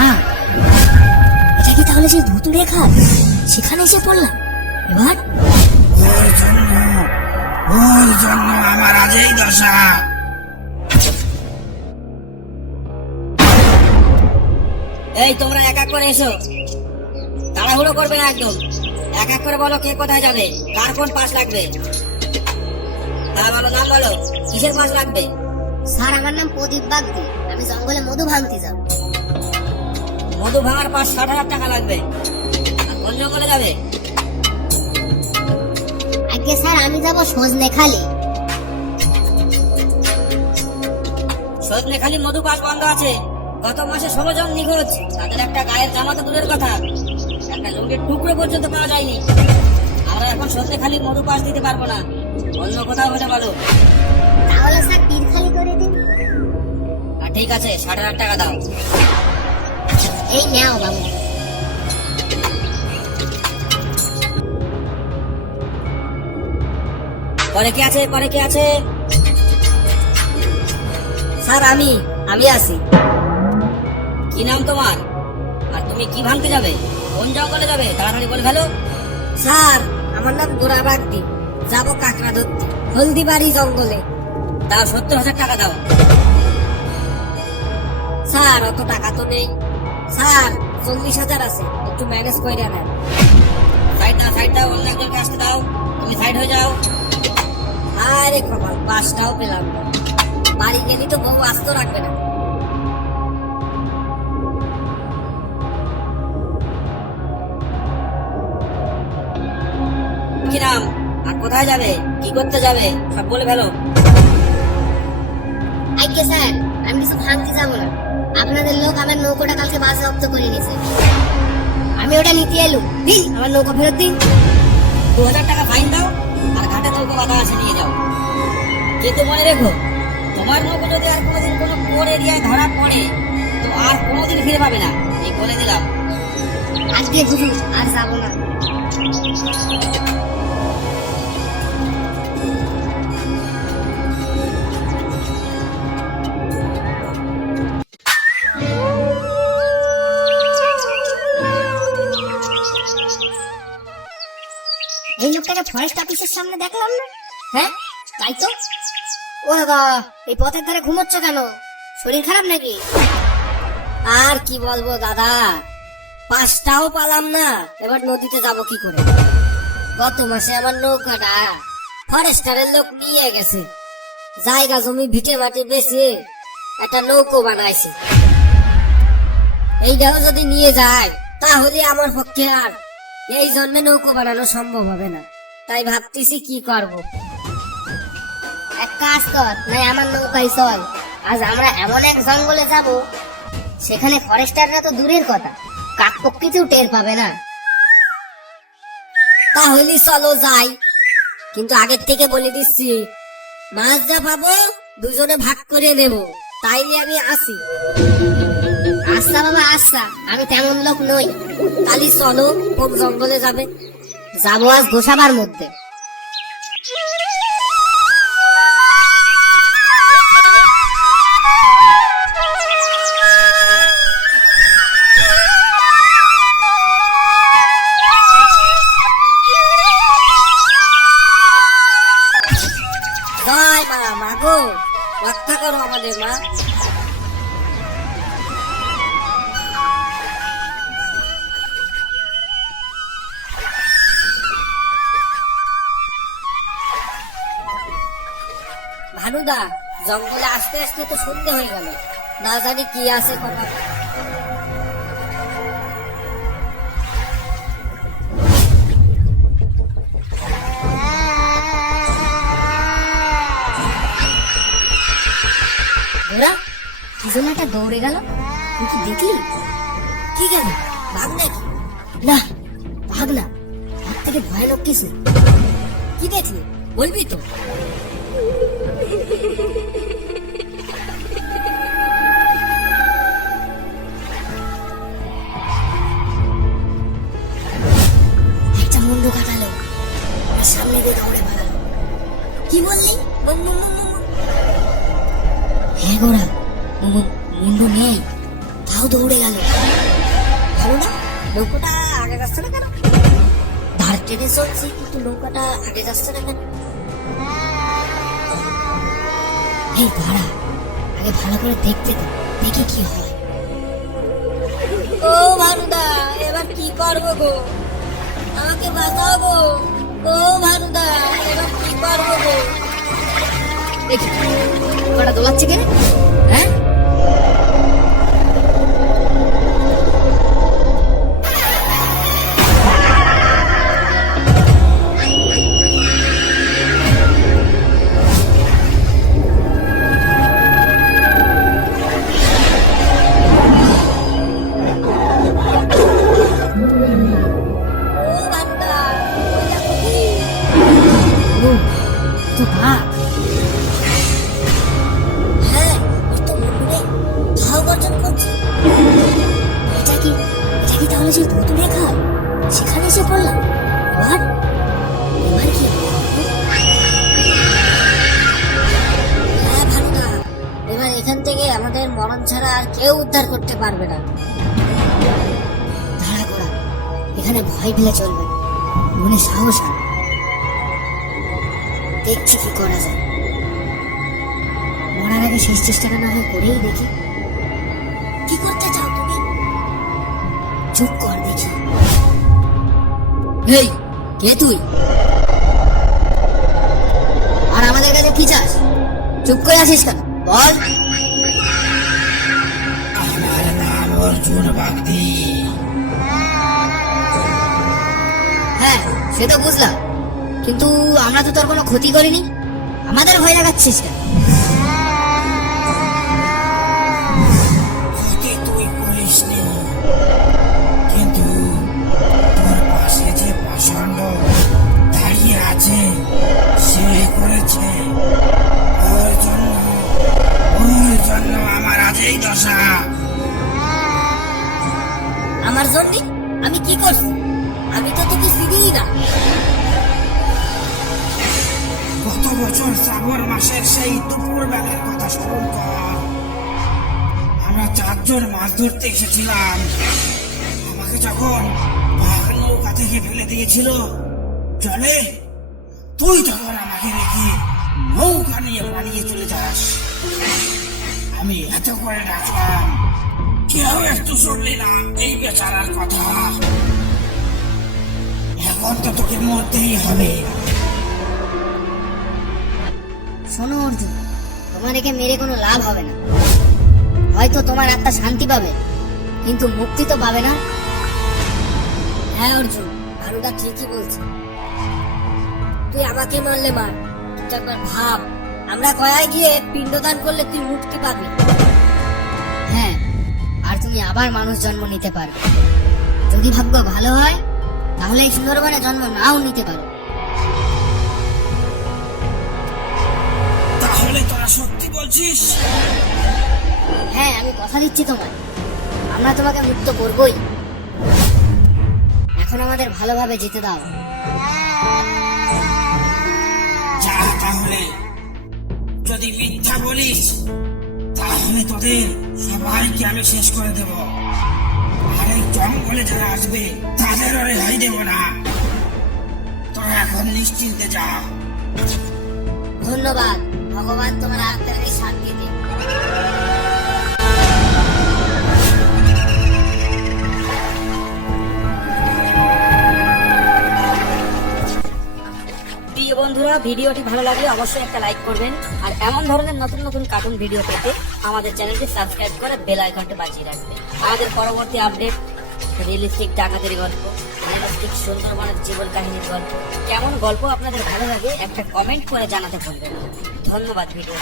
বাঘ, এটা কি তাহলে সেই ভুতুড়ে খাল? সেখানে এসে পড়লাম। এবার ওর জন্য আমার আজ এই দশা। এই তোমরা এক এক করে এসো, তাড়াহুড়ো করবে না একদম। এক এক করে বলো কে কোথায় যাবে, কার কোন পাস লাগবে। হ্যাঁ বলো, নাম বলো, কিসের পাস লাগবে? স্যার, আমার নাম প্রদীপ বাগদি, আমি জঙ্গলে মধু ভাঙতে যাব। মধু ভাঙার পাস 60,000 টাকা লাগবে। আর কোন জঙ্গলে যাবে? আগে স্যার, আমি যাব সজনে খালি। সজনেখালি মধু পাস বন্ধ আছে। গত মাসে 16 জন নিখোঁজ। তাদের একটা গায়ের জামা তো দূরের কথা, একটা লুঙ্গির টুকরো পর্যন্ত পাওয়া যায়নি। আমরা এখন সজনেখালি মধু পাস দিতে পারবো না, অন্য কোথাও হলে বলো। তাহলে স্যার তীর খালি করে দিন। আর ঠিক আছে, 60,000 টাকা দাও। এই নাও বাবু। পরে কে আছে, পরে কে আছে? স্যার আমি আছি। কি নাম তোমার? আর তুমি কি ভাঙতে যাবে, কোন জঙ্গলে যাবে, তাড়াতাড়ি বলে ফেলো। স্যার, আমার নাম গোরা বাগদি, যাবো কাকড়া ধরতে হলদিবাড়ি জঙ্গলে। দাও 70,000 টাকা দাও। স্যার অত টাকা তো নেই। স্যার 40,000 আছে, একটু ম্যানেজ করে নেন। সাইড দাও, অন্য একজনকে আসতে দাও। তুমি সাইড হয়ে যাও। আরে কপাল, পাঁচটাও পেলাম না। বাড়ি গেলি তো বউ আস্ত রাখবে না। কি নাম, আর কোথায় যাবে, কি করতে যাবে, সব বলে ফেলো। আগে স্যার, আমি কিছু ভাঙতে যাব না। আপনাদের লোক আমার নৌকোটা কালকে বাসে জব্দ করে নিয়েছে, আমি ওটা নিতে এলুম। দিন আমার নৌকো ফেরত দিন। 2,000 টাকা ফাইন দাও, আর ঘাটে নৌকো বাধা আছে নিয়ে যাও। কিন্তু মনে রেখো, তোমার নৌকো যদি আর কোনোদিন কোনো কুয়োর এরিয়ায় ধরা পড়ে, তো আর কোনোদিন ফিরে পাবে না, এই বলে দিলাম। আজকে হুজুর আর যাবো না। এই লোকটাকে ফরেস্ট অফিসের সামনে দেখলাম না? হ্যাঁ তাই তো। ও দাদা, এই পথের ধারে ঘুমোচ্ছ কেন? শরীর খারাপ নাকি? আর কি বলবো দাদা, পাঁচটাও পালাম না, এবার নদীতে যাব কি করে। গত মাসে আমার নৌকাটা ফরেস্টারের লোক নিয়ে গেছে। জায়গা জমি ভিটে মাটি বেশি একটা নৌকো বানাইছে। এইটাও যদি নিয়ে যায়, তাহলে আমার পক্ষে আর এই জন্য নৌকো বানানো সম্ভব হবে না। তাই ভাবতেছি কি করব। এক কাজ কর, নাই আমার নৌকায় চল। আজ আমরা এমন এক জঙ্গলে যাব, সেখানে ফরেস্টাররা তো দূরের কথা, কাকপক্ষীতেও টের পাবে না। তাহলে চলো যাই, কিন্তু আগের থেকে বলে দিচ্ছি, মাছ যা পাবো দুজনে ভাগ করে নেব। তাইলে আমি আসি। আচ্ছা বাবা আচ্ছা, আমি তেমন লোক নই। তাহলে চলো, কোন জঙ্গলে যাবে? যাবো আজ গোসাবার মধ্যে। জয় মা, মা গো, রক্ষা করো আমাদের মা। ভানুদা, জঙ্গলে আসতে আসতে তো সন্ধে হয়ে গেল, না জানি কি আছে কথা। ওরা কি জন্য একটা দৌড়ে গেল, তুই কি দেখলি? কি গেল, ভাগ নাকি? না ভাগ না, তার থেকে ভয়ানক কিছু। কি দেখলি বলবি তো? একটা মুন্ডু কাটালো, আর সামনে দিয়ে দৌড়ে পালালো। কি বললি? হ্যাঁ গোরা, মুন্ডু নেই, তাও দৌড়ে গেল। ভালো না, নৌকাটা আগে যাচ্ছে না কেন? ধার টেনে চলছি কিন্তু নৌকাটা আগে যাচ্ছে না কেন? এই দাঁড়া, আগে ভালো করে দেখতে তো, দেখি কি হয়। ও ভানুদা, এবার কি করবো গো? আমাকে বাঁচাও গো। ও ভানুদা, এবার কি করবো গো? দেখি নৌকাটা দোলাচ্ছে কে? হ্যাঁ, ও ভানুদা, ওই দেখো কি? ও তো কাক। হ্যাঁ, ওর তো মনে ধাও গর্জন করছে। এটা কি তাহলে সেই পুতুলে খায়? সেখানে এসে পড়লাম। এবার এবার কি হবে? হ্যাঁ ভানুদা, এবার এখান থেকে আমাদের মরণ ছাড়া আর কেউ উদ্ধার করতে পারবে না। ধারা করা, এখানে ভয় পেলে চলবে না। মনে সাহস আন। দেখছি কি করা যায়। মরার আগে শেষ চেষ্টাটা না হয় করেই দেখি। কি করতে চাও তুমি? চুপ কর দেখি। এই কে তুই? আর আমাদের কাছে কি চাস? চুপ করে আসিস কেন? বল। আমার নাম অর্জুন বাগদি। হ্যাঁ সে তো বুঝলাম, কিন্তু আমরা তো তোর কোনো ক্ষতি করিনি, আমাদের ভয় লাগাচ্ছিস কেন? ক্ষতি তুই করিসনি, কিন্তু তোর পাশে যে পাষণ্ড দাঁড়িয়ে আছে সে করেছে। ওর জন্য আমার আজ এই দশা। আমার জন্য আমি কি করছি? আমি তো তোকে চিনিই না। গত বছর শ্রাবণ মাসের সেই দুপুর বেলার কথা স্মরণ কর। আমরা 4 জন মাছ ধরতে এসেছিলাম। আমাকে যখন বাঘ নৌকা থেকে ফেলে দিয়েছিল জলে, তুই তখন আমাকে রেখে নৌকা নিয়ে পালিয়ে চলে যাস। আমি এত করে ডাকলাম, কেউ একটু শুনলি না এই বেচারার কথা। এখন তো তোকে মরতেই হবে। শোনো অর্জুন, তোমার একে মেরে কোনো লাভ হবে না। হয়তো তোমার আত্মা শান্তি পাবে, কিন্তু মুক্তি তো পাবে না। হ্যাঁ অর্জুন, ভানুদা ঠিকই বলছে। তুই আমাকে মারলে মার, কিন্তু একবার ভাব, আমরা কয়ায় গিয়ে পিণ্ডদান করলে তুই মুক্তি পাবি। হ্যাঁ, আর তুমি আবার মানুষ জন্ম নিতে পারবে। যদি ভাগ্য ভালো হয় তাহলে এই সুন্দরবনে জন্ম নাও নিতে পারো। তাহলে তোরা সত্যি বলছিস? হ্যাঁ, আমি কথা দিচ্ছি তোমায়, আমরা তোমাকে মুক্ত করবই। এখন আমাদের ভালোভাবে যেতে দাও। যা তাহলে, যদি মিথ্যা বলিস তাহলে তোদের সবাইকে আমি শেষ করে দেব। আর এই জঙ্গলে যারা আসবে তাদেরও রেহাই দেব না। তোরা এখন নিশ্চিন্তে যা। ধন্যবাদ, ভগবান তোমার আত্মাকে শান্তি দিন। প্রিয় বন্ধুরা, ভিডিওটি ভালো লাগলে অবশ্যই একটা লাইক করবেন, আর এমন ধরনের নতুন নতুন কার্টুন ভিডিও পেতে আমাদের চ্যানেলটি সাবস্ক্রাইব করে বেল আইকনটি বাজিয়ে রাখবেন। আমাদের পরবর্তী আপডেট রিয়েলিস্টিক ডাকাতের গল্প, রিয়েলিস্টিক সুন্দরবনের জীবন কাহিনীর গল্প, কেমন গল্প আপনাদের ভালো লাগে একটা কমেন্ট করে জানাতে ভুলবেন না। ধন্যবাদ ভিডিও।